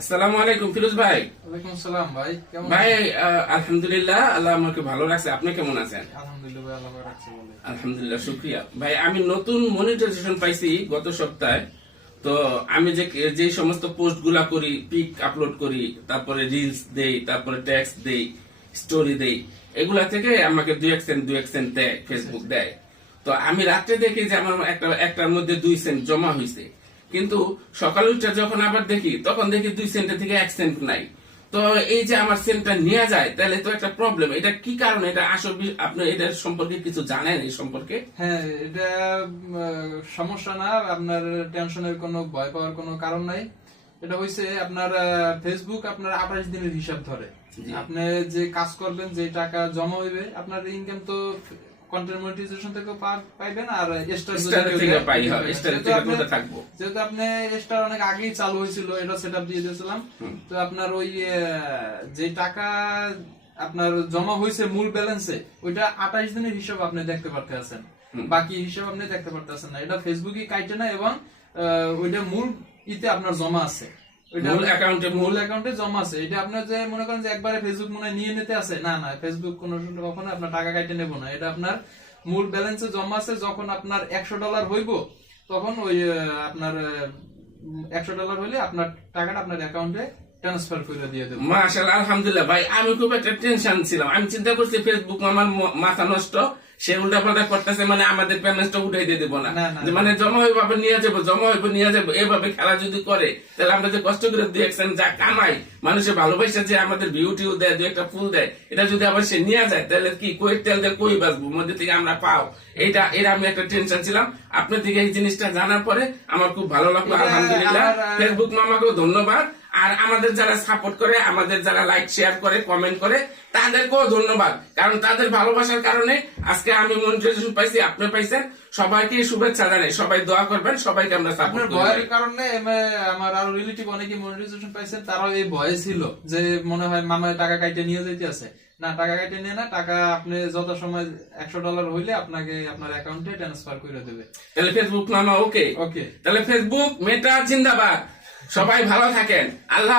আসসালামু আলাইকুম ফিরোজ ভাই। ওয়ালাইকুম আসসালাম ভাই, কেমন ভাই আছেন? আলহামদুলিল্লাহ, আল্লাহ আমাকে ভালো রাখছে। আপনি কেমন আছেন? আলহামদুলিল্লাহ ভাই, আল্লাহ রাখছে বলে। আলহামদুলিল্লাহ, শুকরিয়া ভাই। আমি নতুন মনিটাইজেশন পাইছি গত সপ্তাহে। তো আমি যে সমস্ত পোস্ট গুলা করি, পিক আপলোড করি, তারপরে রিলস দেই, তারপরে টেক্সট দেই, স্টোরি দেই, এগুলা থেকে আমাকে 2 সেন্ট দেয়, ফেসবুক দেয়। তো আমি রাত্রে দেখি যে আমার একটার মধ্যে 2 সেন্ট জমা হয়েছে, কিন্তু সকালে উঠে যখন আবার দেখি তখন দেখি 2 সেন্টের থেকে 1 সেন্ট নাই। তো এই যে আমার সেন্টটা নিয়ে যায়, তাহলে তো একটা প্রবলেম। এটা কি কারণে? এটা আসলে আপনি এটার সম্পর্কে কিছু জানেন? এই সম্পর্কে হ্যাঁ, এটা সমস্যা না, আপনার টেনশনের কোনো ভয় পাওয়ার কোনো কারণ নাই। এটা হইছে আপনার ফেসবুক আপনার 28 দিনের হিসাব ধরে। জি। আপনি যে কাজ করবেন, যে টাকা জমা হইবে, আপনার ইনকাম তো কন্টেন্ট মনিটাইজেশন থেকে পাইবেন, আর স্টার থেকে পাই হয়, স্টার থেকে কোথা থাকবো। যেহেতু আপনি স্টার অনেক আগেই চালু হয়েছিল, এটা সেটআপ দিয়ে দিয়েছিলাম। তো আপনার ওই যে টাকা আপনার জমা হয়েছে মূল ব্যালেন্সে, ওইটা 28 দিনের হিসাব আপনি দেখতে পারতেছেন, বাকি হিসাব আপনি দেখতে পারতেছেন না। এটা ফেসবুকে কাটে না, এবং ওইটা মূল ইতে আপনার জমা আছে, মূল অ্যাকাউন্টে জমা আছে। এটা আপনার যে মনে করেন যে একবারে ফেসবুক মনে হয় নিয়ে নিতে আছে, না না, ফেসবুক কখনো আপনার টাকা কাটে নেবো না। এটা আপনার মূল ব্যালেন্সে জমা আছে। যখন আপনার $100 হইব, তখন ওই আপনার $100 হইলে আপনার টাকাটা আপনার অ্যাকাউন্টে ট্রান্সফার করে দিয়ে দেবো। মাশাআল্লাহ, আলহামদুলিল্লাহ ভাই। আমি খুব একটা টেনশন ছিলাম, আমি চিন্তা করছি ফেসবুক আমার মাথা নষ্ট, সে উল্টাপাল্টা করতেছে, মানে আমাদের পেমেন্টটা উঠাই দিয়ে দেবো না, না, না, যে মানে জমা হইব আবার নিয়ে যাবো, জমা হইব নিয়ে যাবো, এভাবে খেলা যদি করে, তাহলে আমরা যে কষ্ট করে 2 সেন্ট যা কামাই, মানুষের ভালোবাসা যে আমাদের বিউটিও দেয়, 2 একটা ফুল দেয়, এটা যদি আবার সে নিয়ে যায়, তাহলে কি কই তেল দিয়ে কই বাঁচবো, মধ্যে থেকে আমরা পাও। এটা আমি একটা টেনশন ছিলাম। আপনার থেকে এই জিনিসটা জানার পরে আমার খুব ভালো লাগলো, আলহামদুলিল্লাহ। ফেসবুক মামাকেও ধন্যবাদ। আর আমাদের যারা সাপোর্ট করে, আমাদের যারা লাইক শেয়ার করে, কমেন্ট করে, তাদেরকেও ধন্যবাদ। কারণ তাদের ভালোবাসার কারণে আজকে আমি মনিটাইজেশন পাইছি, আপনি পাইছেন। সবাইকে শুভেচ্ছা জানাই, সবাই দোয়া করবেন, সবাইকে আমরা সাপোর্ট আপনার করি। ভয়ের কারণে আমার আরো রিলেটিভ অনেকে মনিটাইজেশন পাইছেন, তারাও এই ভয়ে ছিল যে মনে হয় মামা টাকা কাইটে নিয়ে যেতে আছে। না, টাকা কাইটে নিয়ে না, টাকা আপনি যত সময় $100 হইলে আপনাকে আপনার অ্যাকাউন্টে ট্রান্সফার করে দেবে। তাহলে ফেসবুক মামা ওকে। ওকে, তাহলে ফেসবুক মেটা জিন্দাবাদ। সবাই ভালো থাকেন, আল্লাহ।